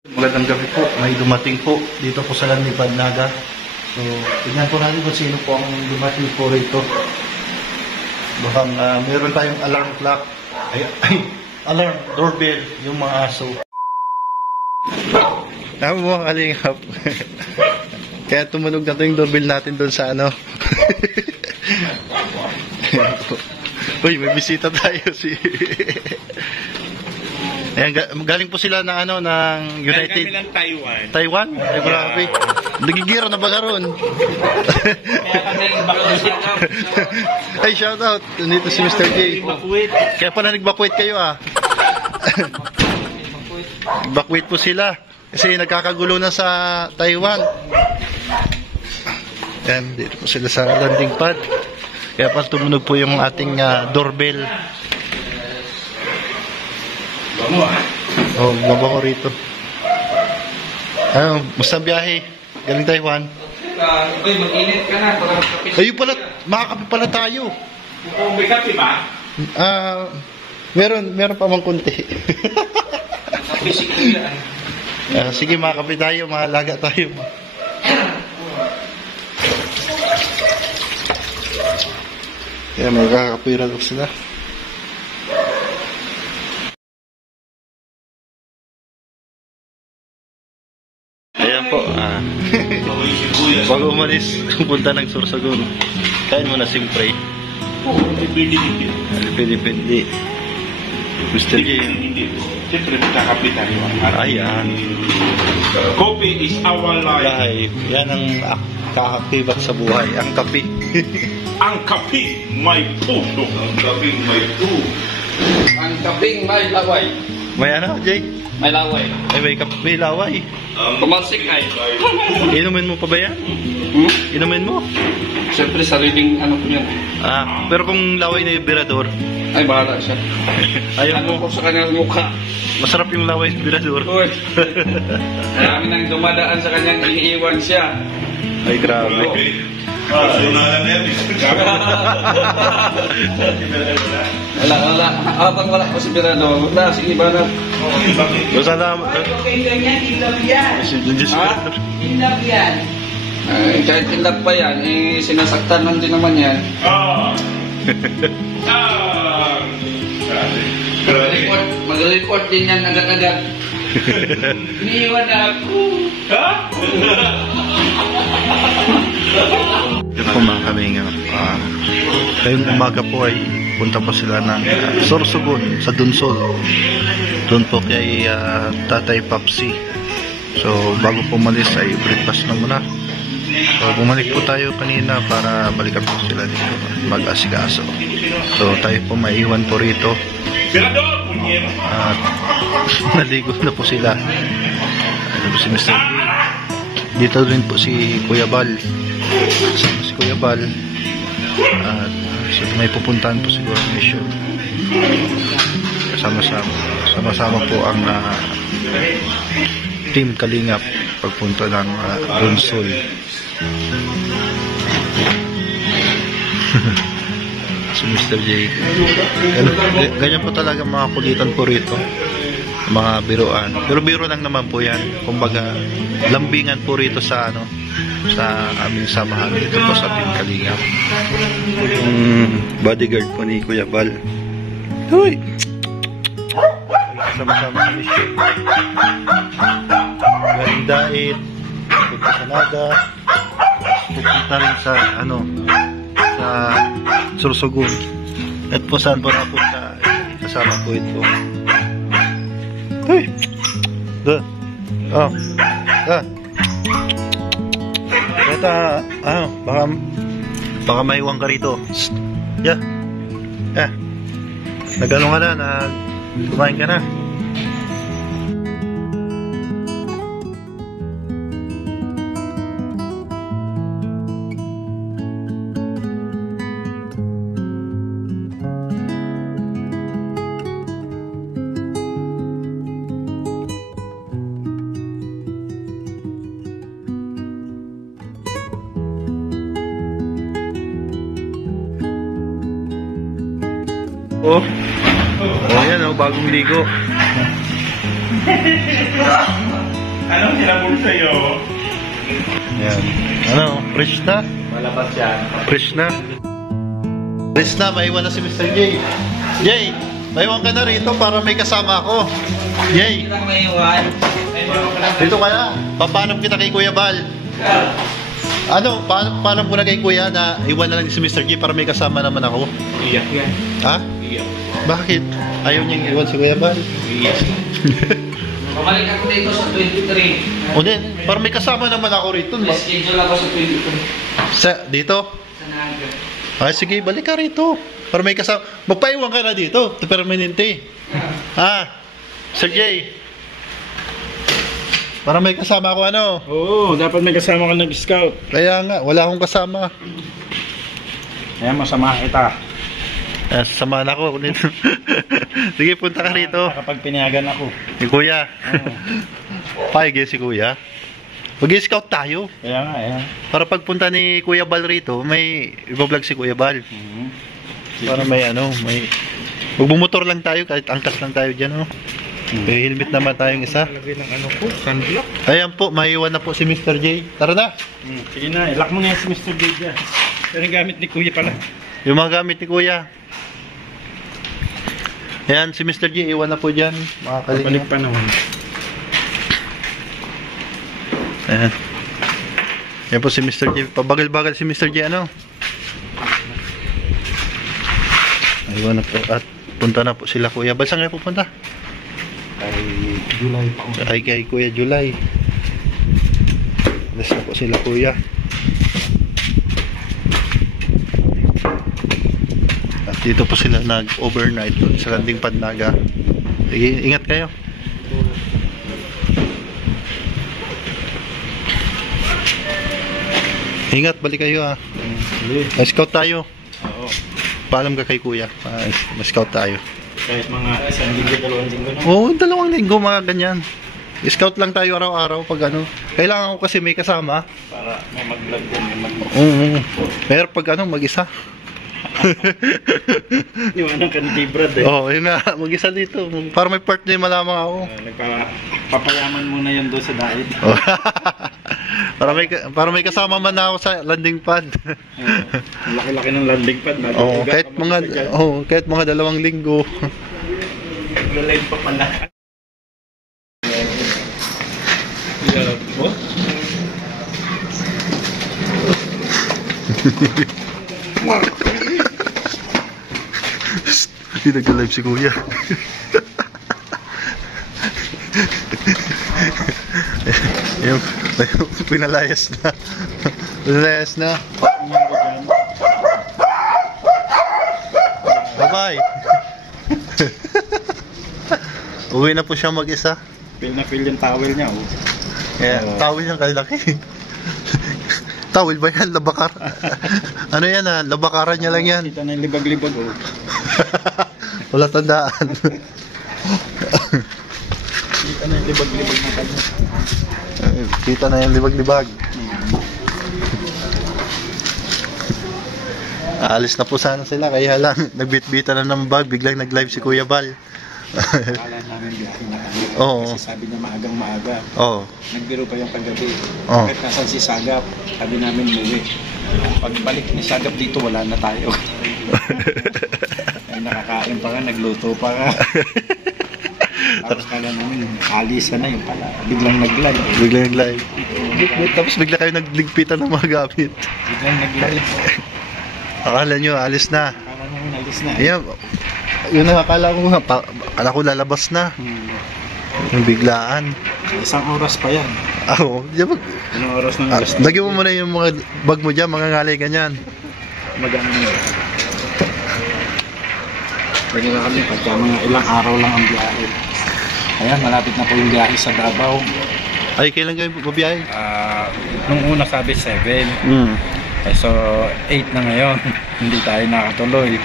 Magandang gabi po, may dumating po dito po sa Landipad Naga. So, tignan po natin kung sino po ang dumating po rito. Baka meron tayong alarm clock, alarm doorbell, yung mga aso. Tama mo ang alingap. Kaya tumunog na ito yung doorbell natin doon sa ano. Uy, may bisita tayo si... Ayan, galing po sila ng ano, ng United... Galing kami ng Taiwan. Taiwan? Ay, grabe. Nagigiro na ba karon? Ay, shout out. Nandito si Mr. J. Kaya pala nag-bakwit kayo ah. Bakwit po sila. Kasi nagkakagulo na sa Taiwan. Ayan, dito po sila sa landing pad. Kaya pa tumunog po yung ating doorbell. Oh, baba ko rito. Ano, musta biyahe? Galing Taiwan. Uy, mag-init ka na. Ayun pala, makakape pala tayo. May kape ba? Meron pa mang kunti. Kape si Kuya. Sige, makakape tayo, mahalaga tayo. Kaya magkakapira ko sila. Ayan po, bago umalis, punta ng Sorsogon. Kain mo na simpre. Pili-pili. Mr. J. Siyempre, magkakape tayo. Ayan. Coffee is our life. Yan ang kakakibat sa buhay, ang kape. Ang kape, may puso. Ang kape, may puso. Ang kaping may laway. May ano, Jay? May laway. Ay, may kape, may laway. Tumalsik ay. Inumin mo pa ba yan? Inumin mo? Siyempre sariling ano po yan. Pero kung laway na yung birador, Ay, bahala siya. ayaw Ano mo. po sa kanyang mukha? Masarap yung laway sa birador. Uy. Marami nang dumadaan sa kanyang iniiwan siya. Ay, grabe. Wala. Habang wala pa si Birado. Wala, sige ba na? Salamat. Okay, ganyan, inlove yan. Ha? Inlove yan. Kahit tindak pa yan, sinasaktan lang din naman yan. Mag-report din yan agad-agad. Iniiwan na ako. Ito po mga kalinga. Ngayong umaga po ay punta po sila ng Sorsogon sa Dunsol. Doon po kay Tatay Papsi. So bago po umalis ay breakfast na muna. So bumalik po tayo kanina para balikan po sila dito mag-asikaso. So tayo po maiwan po rito. At naligo na po sila. Ano po si Mr. D. Dito rin po si Kuya Bal. Kasama si Kuya Bal. At so, may pupuntahan po siguro sa mission. Sama-sama po ang Team Kalingap pagpunta ng Dunsol. Si Mr. J. Ganyan po talaga mga kulitan po rito. Mga biroan. Pero biro lang naman po yan. Kumbaga, lambingan po rito sa ano, sa aming samahan dito po sa Team Kalingap. Bodyguard po ni Kuya Bal. Hoy! Sama-sama sa mission. Galing Dait, punta sa Naga, pupunta rin sa ano, sa Sorsogon. At po saan po napunta, kasama po ito. Hey! Baka maiwan ka rito. Yeah. Nagano ka na, kumain ka na. Ayan bagong ligo. Anong hinabol sa'yo? Yan. Ano, fresh na? Malabas yan. Fresh na. Fresh na, maiwan na si Mr. J. Jay, maiwan ka na rito para may kasama ako. Jay, Hindi lang maiwan. dito ka na. Papanap kita kay Kuya Bal. Ano, paano ko na kay Kuya na iwan na lang si Mr. J para may kasama naman ako? Iyak yan. Ha? Iyak. Bakit? Ayaw niyang iwan si Kuya Bal? Iyak. Pabalik ako dito sa 23. O din, para may kasama naman ako rito. May schedule ako sa 23. Dito? Sa Naga. Ay, sige, balik ka rito. Para may kasama. Magpaiwan ka na dito. Ito permanente. Ha? Sir J. Para may kasama ako ano. Oo, dapat may kasama ka nag-scout. Kaya nga, wala akong kasama. Kaya masama kita. Samahan ako dito. Sige, punta ka rito. Kapag pinayagan ako. Si Kuya. Paigil si Kuya. Mag-scout tayo. Kaya nga, eh. Para pagpunta ni Kuya Bal rito, may ibablog si Kuya Bal. Para may ano, may... Magbumotor lang tayo, kahit angkas lang tayo dyan, oh. May helmet naman tayong isa. Lagay ng ano po, sunblock. Ayan po, maiwan na po si Mr. J. Tara na. Sige na, ilak mo na yan si Mr. J dyan. Pero yung gamit ni Kuya pala. Yung mga gamit ni Kuya. Ayan, si Mr. J, iwan na po dyan. Makakaling. Balik pa naman. Ayan. Ayan po si Mr. J. Pabagal-bagal si Mr. J, ano? Iwan na po. At punta na po sila Kuya. Bal, saan kayo pupunta? Ay, July pa ako. Ay, kay Kuya July. Alas na po sila Kuya. At dito po sila nag-overnight sa landing pad Naga. Sige, ingat kayo. Ingat, balik kayo ha. Scout tayo. Oo. Paalam ka kay Kuya. Scout tayo. Kahit mga isang linggo, dalawang linggo na. Oo, 2 linggo mga ganyan. Scout lang tayo araw-araw pag ano. Kailangan ko kasi may kasama. Para may mag-vlog din, may mag-vlog. Oo. Pero pag ano, mag-isa. Iwanan ka ni Brad eh. Oo, yun na. Mag-isa dito. Para may partner malamang ako. Papayaman muna yun doon sa diet. Para may kasama man ako sa landing pad. Ang laki-laki ng landing pad. Oo, kahit mga 2 linggo. Live pa pala. Hindi nag-live si Kuya. Yung pinalayas na. Pinalayas na. Bye-bye. Uwi na po siya mag-isa. Feel na feel yung towel niya. Oh. Yeah, towel niyang kalaki. Towel ba yan? Labakar? Ano yan ha? Labakaran niya lang yan. Kita na yung libag-libag. Oh. Wala tandaan. Kita na yung libag-libag na kanya. Kita na yung libag-libag. Aalis na po sana sila, kaya lang nagbit-bita na ng bag, biglang nag-live si Kuya Bal. Akala namin biyahe na kami. Oo. Kasi sabi niya maagang maaga. Oo. Nagbiro pa yung kagabi. Oo. Kahit nasan si Sagap, sabi namin muwi. Pagbalik ni Sagap dito, wala na tayo. Ay, nakakain pa ka, nagluto pa ka. Tapos kala namin, alisa na yung pala. Biglang nag-live. Biglang nag-live. Tapos bigla kayo nagligpitan ng mga gamit. Biglang nag-live. Akala nyo, alis na. Akala namin alis na. Ayan, yun ang akala ko nga, akala ko lalabas na. Yung biglaan. Isang oras pa yan. Ako, diyan mag... Anong oras ng alas? Lagyan mo muna yung mga bag mo dyan, mga ngalay ganyan. Magano na. Lagyan na kami pagka mga ilang araw lang ang biyahe. Ayan, malapit na po yung biyahe sa Davao. Ay, kailan kayo babiyahe? Nung una sabi 7. So 8 na ngayon. Hindi tayo nakatuloy.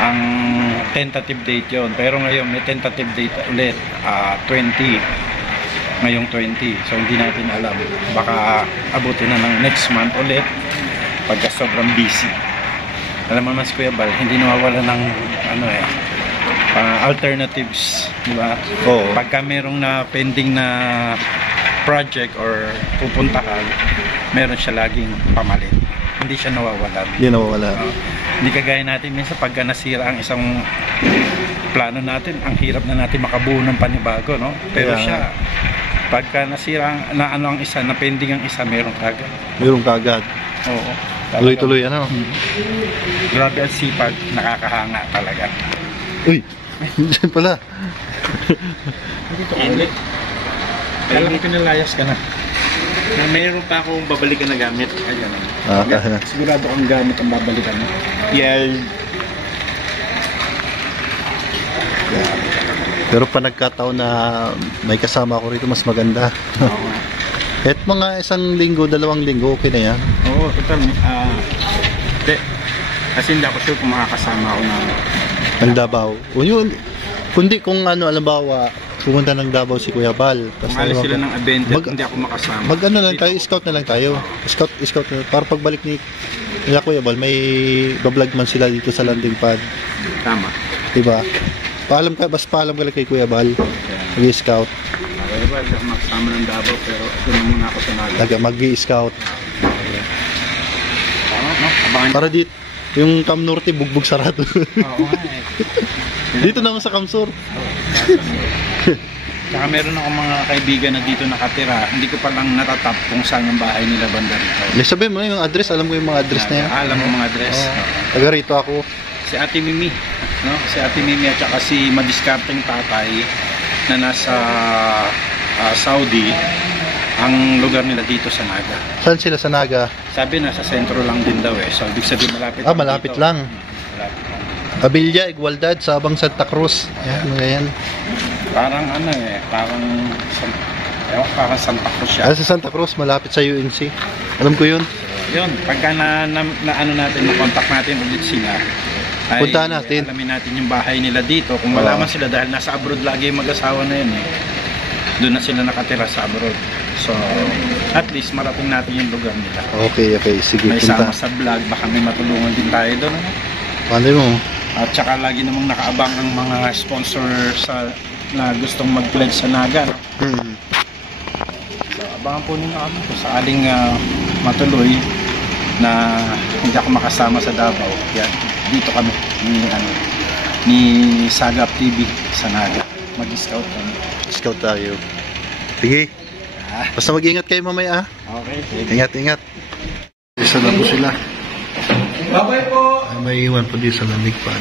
Ang tentative date yon. Pero ngayon may tentative date ulit. 20. Ngayong 20. So hindi natin alam. Baka abutin na ng next month ulit. Pagka sobrang busy. Alam mo naman si Kuya Bal, hindi nawawala ng ano alternatives, di ba? Oo. Pagka merong na pending na project or pupuntahan, meron siya laging pamalit. Hindi siya nawawalan. Hindi nawawala. Hindi kagaya natin minsan pagka nasira ang isang plano natin, ang hirap na natin makabuo ng panibago, no? Pero Kaya- siya, pagka nasira na ano ang isa, na pending ang isa, meron kagad. Meron kagad. Oo. Tuloy-tuloy, ano? Grabe ang sipag, nakakahanga talaga. Uy! Diyan pala. Dito ulit. Kala ko pinalayas ka na. Na mayroon pa akong babalikan na gamit. Ayan. Sigurado kang gamit ang babalikan mo. Yeah. Pero pa nagkataon na may kasama ko rito, mas maganda. Oo nga. Kahit mga 1 linggo, 2 linggo, okay na yan. Oo, total. Hindi. Kasi hindi ako sure kung makakasama ako na. Ang Davao. O yun, kundi kung ano, alambawa, pumunta ng Davao si Kuya Bal. Kung alis sila ng event, hindi ako makasama. Mag-ano lang tayo, scout na lang tayo. Scout na, para pagbalik nila Kuya Bal, may bablog man sila dito sa landing pad. Tama. Diba? Paalam ka lang kay Kuya Bal. Mag-scout. Okay ba? Hindi ako makasama ng Davao, pero doon muna ako sa Naga. Mag-scout. Tama, no? Abangan Para dito, yung Cam Norte, bugbog sarado. Oo nga eh. Dito naman sa Camsur. Tsaka meron akong mga kaibigan na dito nakatira. Hindi ko pa lang natatap kung saan ang bahay nila banda rito. Sabihin mo yung address, alam ko yung mga address na yan. Alam mo mga address. Taga rito ako. Si Ate Mimi, no? Si Ate Mimi at saka si madiskarteng tatay na nasa Saudi. Ang lugar nila dito sa Naga. Saan sila sa Naga? Sabi nasa sentro lang din daw eh. So ibig sabihin malapit. Malapit dito. lang. Malapit lang. Abilia, Igualdad, Sabang, Santa Cruz. Yan, mga yan. Parang ano eh, parang Santa Cruz siya. Sa Santa Cruz, malapit sa UNC. Alam ko yun. Yun, pagka na ano natin, na-contact natin ulit sila, ay Puntahan natin. alamin natin yung bahay nila dito. Kung wala man sila, dahil nasa abroad lagi yung mag-asawa na yun eh. Doon na sila nakatira sa abroad. So, at least marating natin yung lugar nila. Okay, sige. May Punta. sama sa vlog, baka may matulungan din tayo doon. Ano? Paano mo? At saka lagi namang nakaabang ang mga sponsor na gustong mag-pledge sa Naga. No? So, abangan po ninyo kami kung sakaling matuloy na hindi ako makasama sa Davao. Yan, dito kami ni Sagap TV sa Naga. Mag-scout kami. Scout tayo. Sige. Basta mag-ingat kayo mamaya. Okay. Ingat. Isa na po sila. Bye-bye po! May iwan po din sa landing pad.